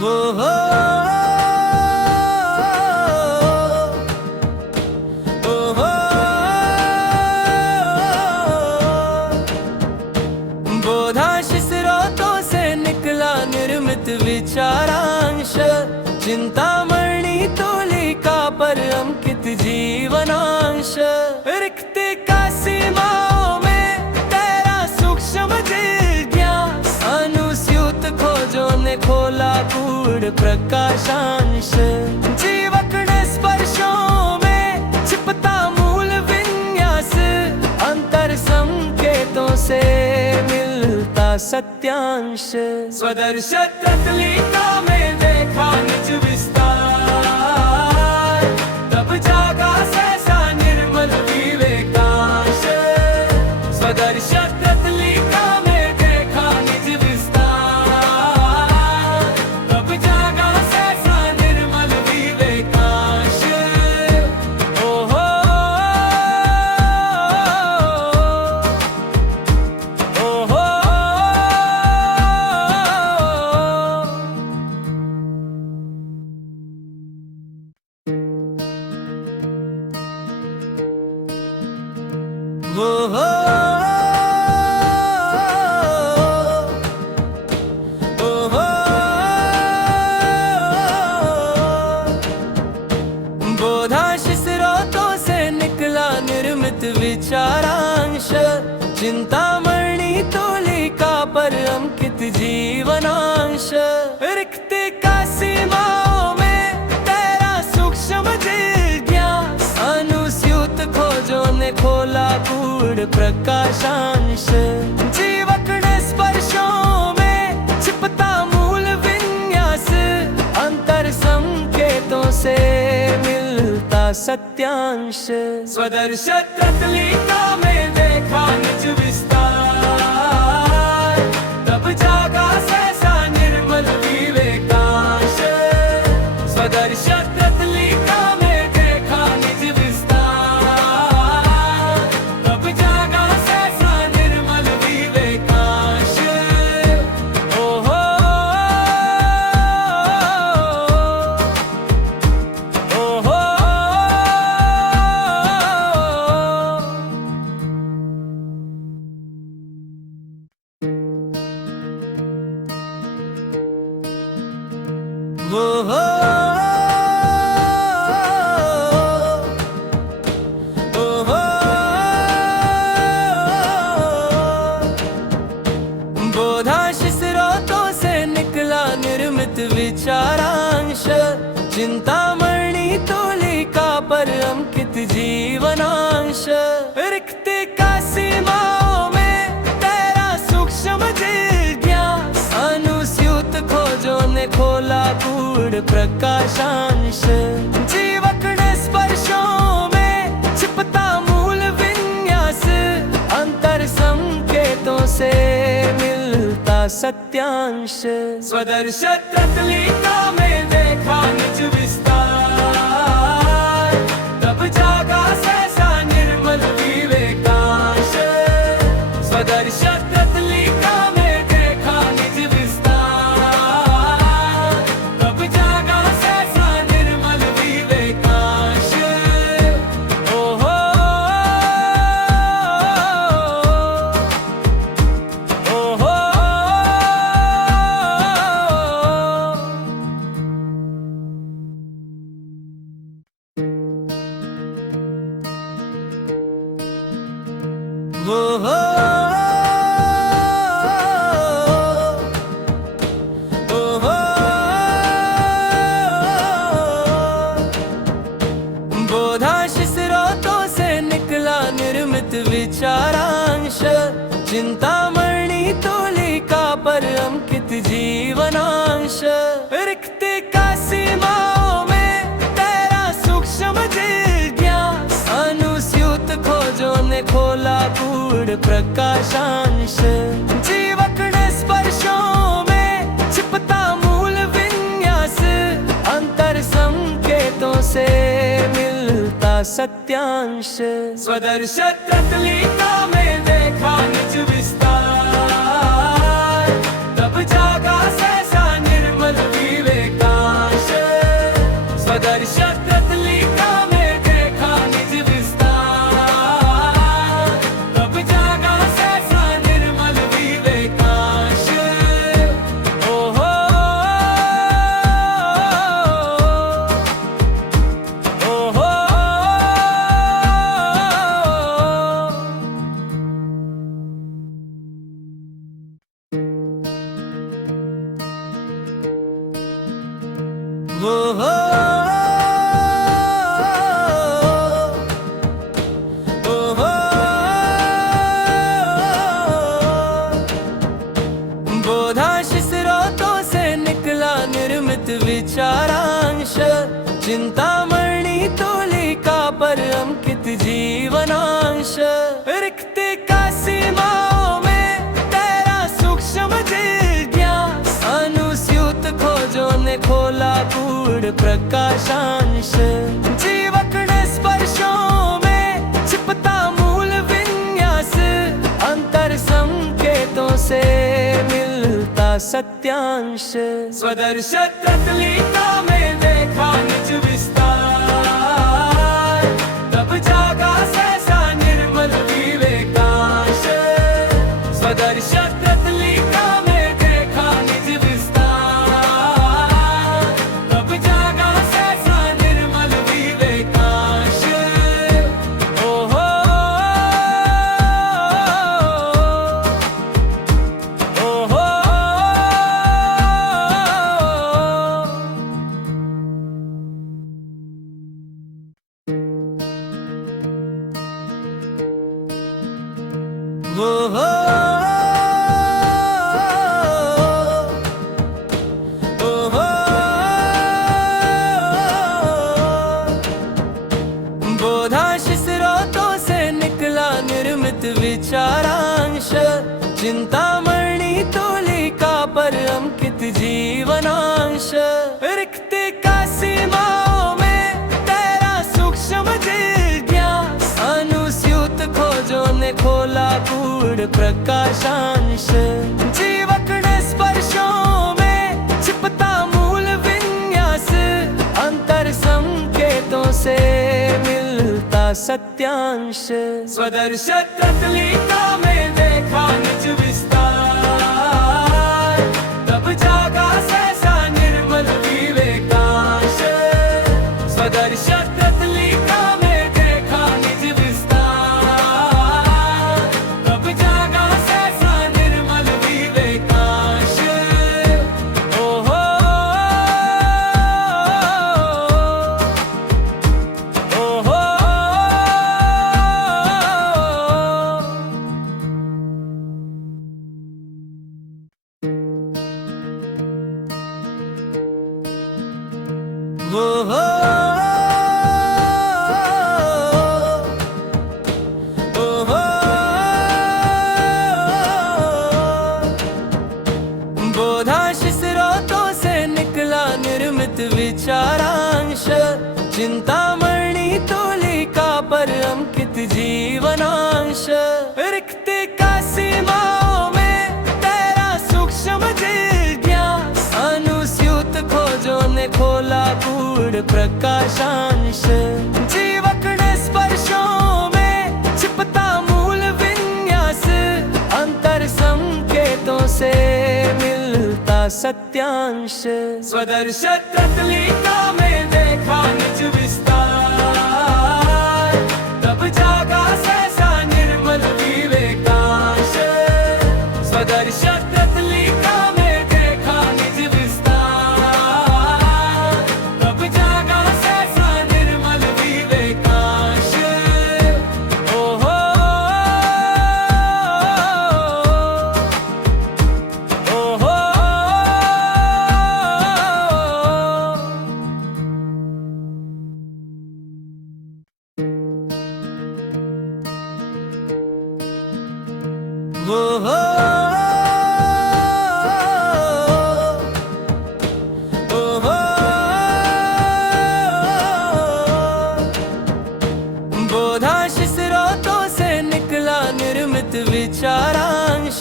वो हो ओ हो बोधांश स्रोतों से निकला निर्मित विचारांश, चिंतामणि तुलिका पर अंकित जीवनांश। रिक्ति का सीमाओं में तेरा सूक्ष्म जिज्ञास, अनुस्यूत खोजों ने खोला गूढ़ प्रकाशांश। जीवकण स्पर्शों में छिपता मूल विन्यास, अंतर संकेतों से मिलता सत्यांश। स्वदर्श ततलिका में देखा निज विस्तार, तब जागा सहसा निर्मल विवेकांश। स्वदर्श ततलिका में देखा निज विस्तार, तब जागा सहसा निर्मल विवेकांश। ओ हो ओ हो वो हो ओ हो बोधांश स्रोतों से निकला निर्मित विचारांश, चिंतामणि तुलिका पर अंकित जीवनांश। रिक्ति का सीमाओं में तेरा सूक्ष्म जिज्ञास, अनुस्यूत खोजों ने खोला गूढ़ प्रकाशांश। जीवकण स्पर्शों में छिपता मूल विन्यास, अंतर संकेतों से मिलता सत्यांश। स्वदर्श ततलिका में देखा निज विस्तार, तब जागा सहसा निर्मल विवेकांश। स्वदर्श ततलिका में देखा निज विस्तार, तब जागा सहसा निर्मल विवेकांश। ओ हो ओ हो वो हो ओ हो बोधांश स्रोतों से निकला निर्मित विचारांश, चिंतामणि तुलिका पर अंकित जीवनांश। रिक्ति का सीमाओं में तेरा सूक्ष्म जिज्ञास, अनुस्यूत खोजों ने खोला गूढ़ प्रकाशांश। जीवकण स्पर्शों में छिपता मूल विन्यास, अंतर संकेतों से मिलता सत्यांश। स्वदर्श ततलिका में देखा निज विस्तार, तब जागा सहसा निर्मल विवेकांश। स्वदर्श ततलिका में देखा निज विस्तार, तब जागा सहसा निर्मल विवेकांश। ओ हो ओ हो वो हो ओ हो बोधांश स्रोतों से निकला निर्मित विचारांश, चिंतामणि तुलिका पर अंकित जीवनांश। रिक्ति का सीमाओं में तेरा सूक्ष्म जिज्ञास, अनुस्यूत खोजों ने खोला गूढ़ प्रकाशांश। जीवकण स्पर्शों में छिपता मूल विन्यास, अंतर संकेतों से मिलता सत्यांश। स्वदर्श ततलिका में देखा निज विस्तार, तब जागा सहसा निर्मल विवेकांश। हो हो हो हो बोधाशिस स्रोतों से निकला निर्मित विचारांश, चिंतामणि तुलिका पर अंकित जीवनांश। रिक्तिका सीमाओं में तेरा सूक्ष्म जिज्ञास, अनुस्यूत खोजों ने खोला गूढ़ प्रकाशांश। जीवकण स्पर्शों में छिपता मूल विन्यास, अंतर संकेतों से मिलता सत्यांश। स्वदर्श तत्लिका में देखा निज विस्तार, तब जागा सहसा निर्मल विवेकांश। स्वदर्श तत्लिका में देखा निज विस्तार, तब जागा सहसा निर्मल विवेकांश। ओ हो ओ हो हो हो हो हो बोधाशिस स्रोतों से निकला निर्मित विचारांश, चिंतामणि तुलिका पर अंकित जीवनांश। रिक्तिका सीमाओं में तेरा सूक्ष्म जिज्ञास, अनुस्यूत खोजों ने खोला गूढ़ प्रकाशांश। जीवकण स्पर्शों में छिपता मूल विन्यास, अंतर संकेतों से मिलता सत्यांश। स्वदर्श तत्लिका में देखा निज विस्तार, तब जागा सहसा निर्मल विवेकांश। स्वदर्श तत्लिका में देखा निज विस्तार, तब जागा सहसा निर्मल विवेकांश। ओ हो ओ हो हो हो हो हो बोधाशिस स्रोतों से निकला निर्मित विचारांश, चिंतामणि तुलिका पर अंकित जीवनांश। रिक्तिका सीमाओं में तेरा सूक्ष्म जिज्ञास, अनुस्यूत खोजों ने खोला गूढ़ प्रकाशांश। जीवकण स्पर्शों में छिपता मूल विन्यास, अंतर संकेतों से मिलता सत्यांश। स्वदर्श तत्लिका में देखा निज विस्तार, तब जागा सहसा निर्मल विवेकांश। स्वदर्श तत्लिका में देखा निज विस्तार, तब जागा सहसा निर्मल विवेकांश। ओ हो ओ हो हो हो हो हो बोधाशिस स्रोतों से निकला निर्मित विचारांश,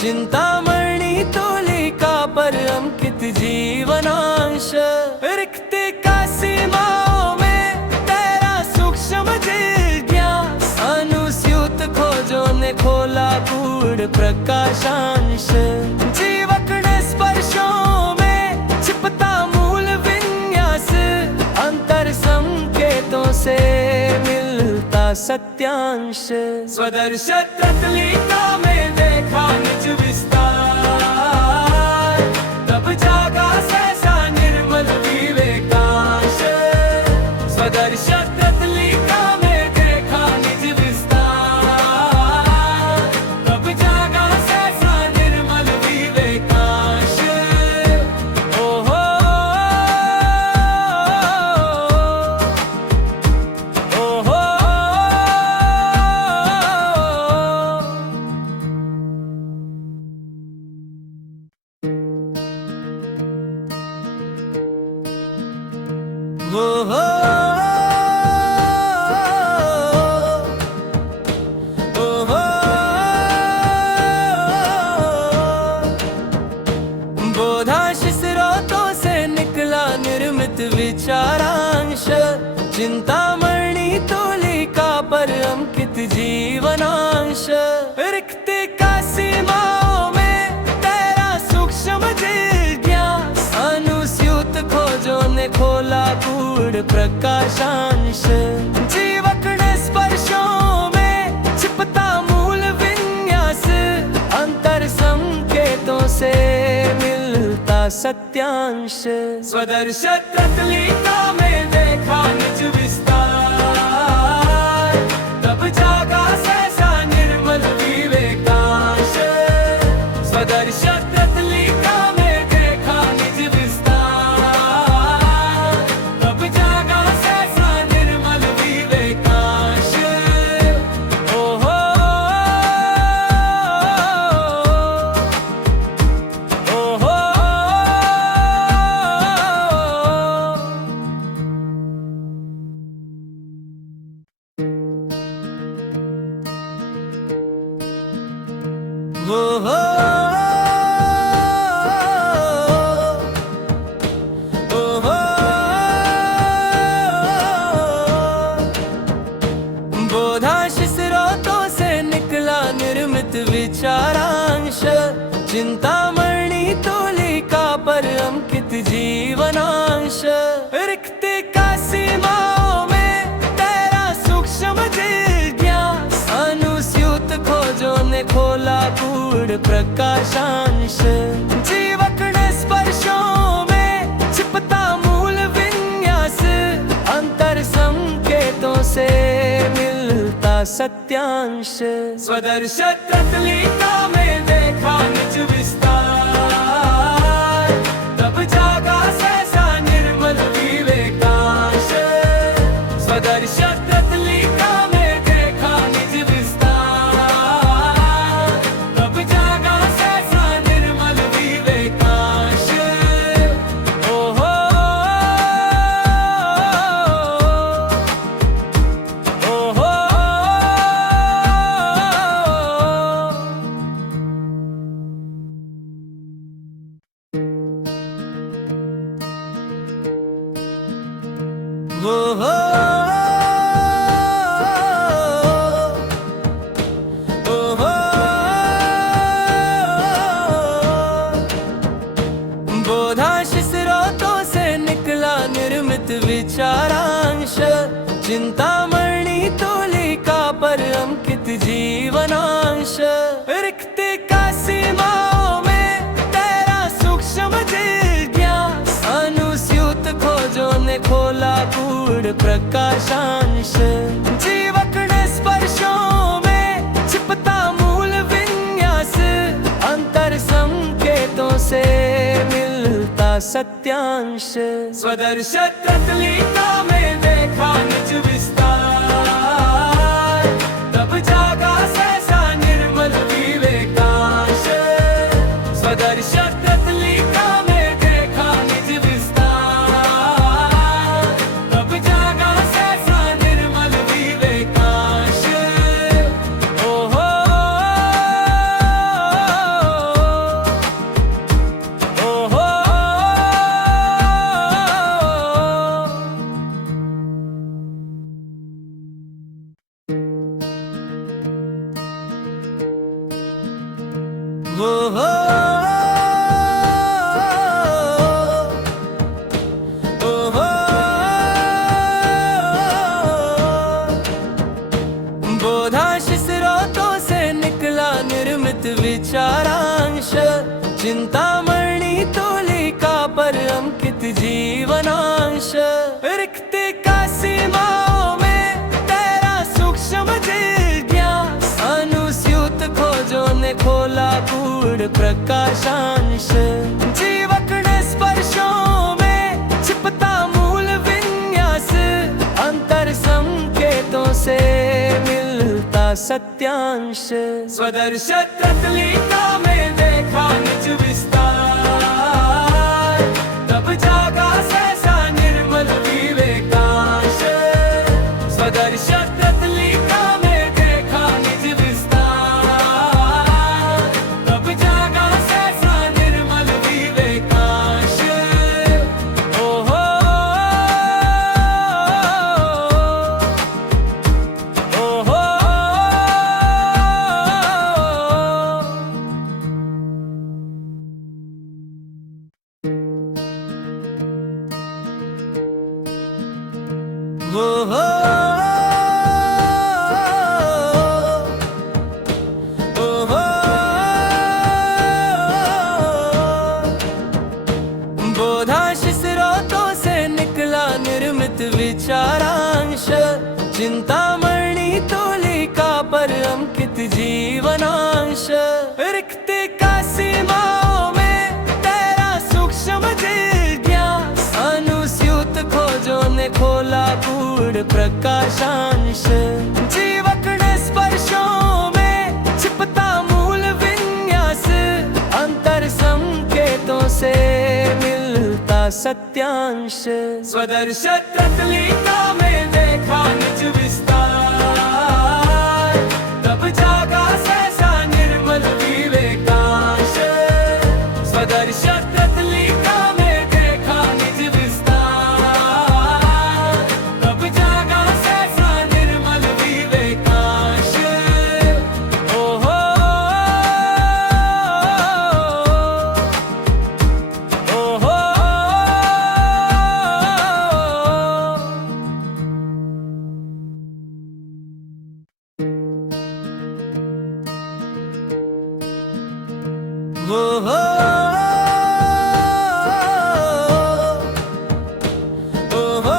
चिंतामणि तुलिका पर अंकित जीवनांश। रिक्तिका सीमाओं में तेरा सूक्ष्म जिज्ञास, अनुस्यूत खोजों ने खोला गूढ़ प्रकाशांश। जीवकण स्पर्शों में छिपता मूल विन्यास, अंतर संकेतों से मिलता सत्यांश। स्वदर्श तत्लिका में देखा निज विस्तार, तब जागा सहसा निर्मल विवेकांश। वो हो बोधाशिस स्रोतों से निकला निर्मित विचारांश, चिंतामणि तूलिका पर अंकित जीवनांश। रिक्ति का सीमाओं में तेरा सूक्ष्म जिज्ञास, अनुस्यूत खोजों ने खोला गूढ़ प्रकाशांश। जीवकण स्पर्शों में छिपता मूल विन्यास, अंतर संकेतों से मिलता सत्यांश। स्वदर्श ततलिका में देखा निज विस्तार, तब जागा सहसा निर्मल विवेकांश। स्वदर्श ततलिका में देखा निज विस्तार, तब जागा सहसा निर्मल विवेकांश। ओहो ओहो वो हो बोधाशिस स्रोतों से निकला निर्मित विचारांश, चिंतामणि तूलिका पर अंकित जीवनांश। रिक्ति का सीमाओं में तेरा सूक्ष्म जिज्ञास, अनुस्यूत खोजों ने खोला गूढ़ प्रकाशांश। जीवकण स्पर्शों में छिपता मूल विन्यास, अंतर संकेतों से मिलता सत्यांश। स्वदर्श ततलिका में देखा निज विस्तार, तब जागा सहसा निर्मल विवेकांश। स्वदर्श ततलिका में देखा निज विस्तार, तब जागा सहसा निर्मल विवेकांश। ओहो ओहो वो हो ओहो बोधाशिस स्रोतों से निकला निर्मित विचारांश, चिंतामणि तूलिका पर अंकित जीवनांश। रिक्ति का सीमाओं में तेरा सूक्ष्म जिज्ञास, अनुस्यूत खोजों ने खोला गूढ़ प्रकाशांश। जीवकण स्पर्शों में छिपता मूल विन्यास, अंतर संकेतों से मिलता सत्यांश। स्वदर्श ततलिका में देखा निज विस्तार, तब जागा सहसा निर्मल विवेकांश। स्वदर्श ततलिका में देखा निज विस्तार, तब जागा सहसा निर्मल विवेकांश। ओहो ओहो वो हो ओहो बोधाशिस स्रोतों से निकला निर्मित विचारांश, चिंतामणि तूलिका पर अंकित जीवनांश। रिक्ति का सीमाओं में तेरा सूक्ष्म जिज्ञास, अनुस्यूत खोजों ने खोला गूढ़ प्रकाशांश। जीवकण स्पर्शों में छिपता मूल विन्यास, अंतर संकेतों से मिलता सत्यांश। स्वदर्श ततलिका में देखा निज विस्तार, तब जागा सहसा निर्मल विवेकांश। हो हो हो हो बोधांश स्रोतों से निकला निर्मित विचारांश, चिंतामणि तूलिका पर अंकित जीवनांश। रिक्ति का सीमाओं में तेरा सूक्ष्म जिज्ञास, अनुस्यूत खोजों ने खोला गूढ़ प्रकाशांश। जीवकण स्पर्शों में छिपता मूल विन्यास, अंतर संकेतों से मिलता सत्यांश। स्वदर्श ततलिका में देखा निज विस्तार, तब जागा सहसा निर्मल विवेकांश। स्वदर्श ततलिका में देखा निज विस्तार, तब जागा सहसा निर्मल विवेकांश। ओ हो ओ हो हो हो हो हो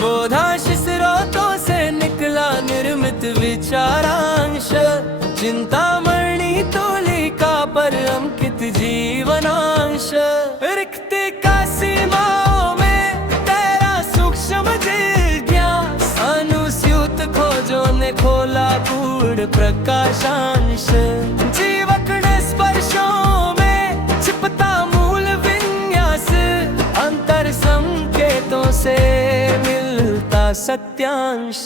बोधांश स्रोतों से निकला निर्मित विचारांश, चिंतामणि तूलिका पर अंकित जीवनांश। रिक्ति का सीमाओं में तेरा सूक्ष्म जिज्ञास, अनुस्यूत खोजों ने खोला गूढ़ प्रकाशांश। जीवकण स्पर्शों में छिपता मूल विन्यास, अंतर संकेतों से मिलता सत्यांश।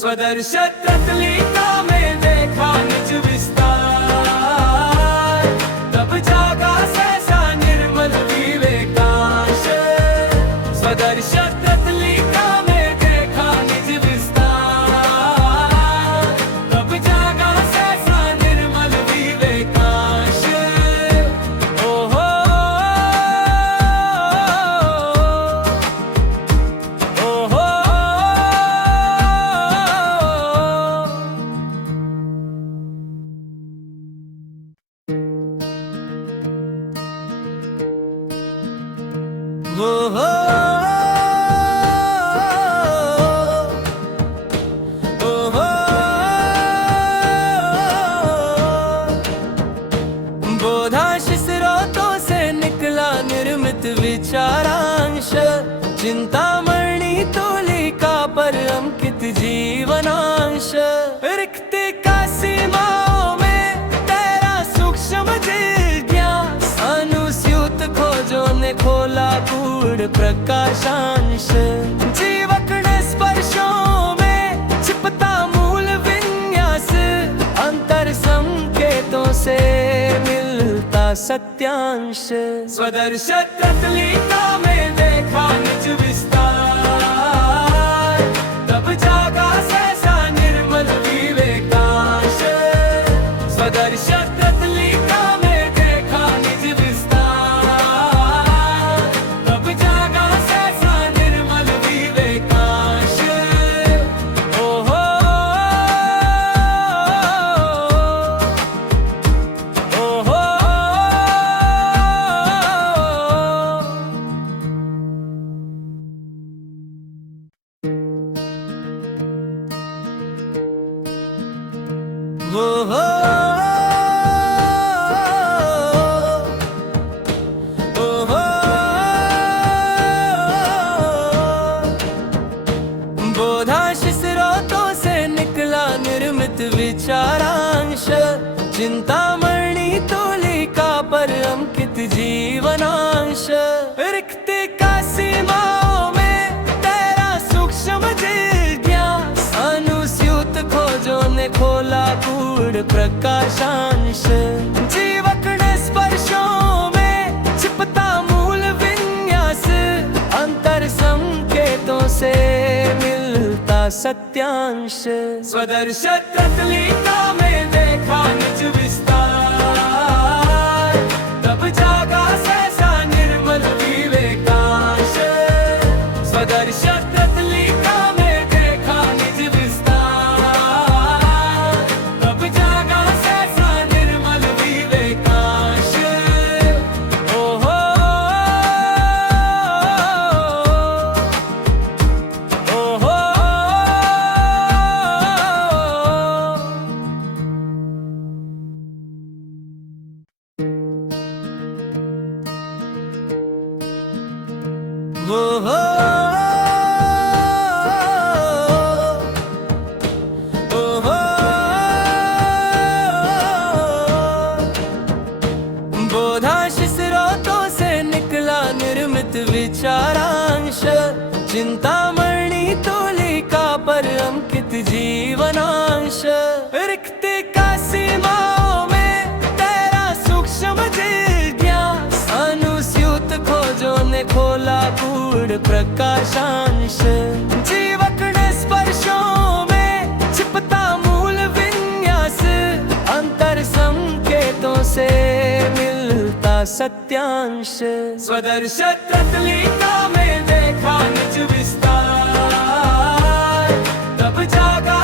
स्वदर्श ततलिका में देखा निज विस्तार, तब जागा सहसा निर्मल विवेकांश। स्वदर्श ततलिका में देखा निज विस्तार, तब जागा सहसा निर्मल विवेकांश। ओ हो ओ हो हो हो हो हो बोधांश स्रोतों से निकला निर्मित विचारांश, चिंतामणि तूलिका पर अंकित जीवनांश। रिक्ति का सीमाओं में तेरा सूक्ष्म जिज्ञास, अनुस्यूत खोजों ने खोला गूढ़ प्रकाशांश। जीवकण स्पर्शों में छिपता मूल विन्यास, अंतर संकेतों से मिलता सत्यांश। स्वदर्श ततलिका में देखा निज विस्तार, तब जागा सहसा निर्मल विवेकांश। स्वदर्श ततलिका में देखा निज विस्तार, तब जागा सहसा निर्मल विवेकांश। ओ हो ओ हो हो हो हो हो बोधांश स्रोतों से निकला निर्मित विचारांश, चिंतामणि तूलिका पर अंकित जीवनांश। रिक्ति का सीमाओं में तेरा सूक्ष्म जिज्ञास, अनुस्यूत खोजों ने खोला गूढ़ प्रकाशांश। जीवकण स्पर्शों में छिपता मूल विन्यास, अंतर संकेतों से मिलता सत्यांश। स्वदर्श ततलिका में देखा निज विस्तार, तब जागा सहसा निर्मल विवेकांश। वो हो बोधांश स्रोतों से निकला निर्मित विचारांश चिंतामणि तोलिका पर अंकित जीवनांश रिक्ति का सीमाओं में तेरा सूक्ष्म जिज्ञास अनुस्यूत खोजों ने खोला गूढ़ प्रकाशांश जीवकण स्पर्शों में छिपता मूल विन्यास अंतर संकेतों से मिलता सत्यांश स्वदर्श ततलिका में देखा निज विस्तार तब जागा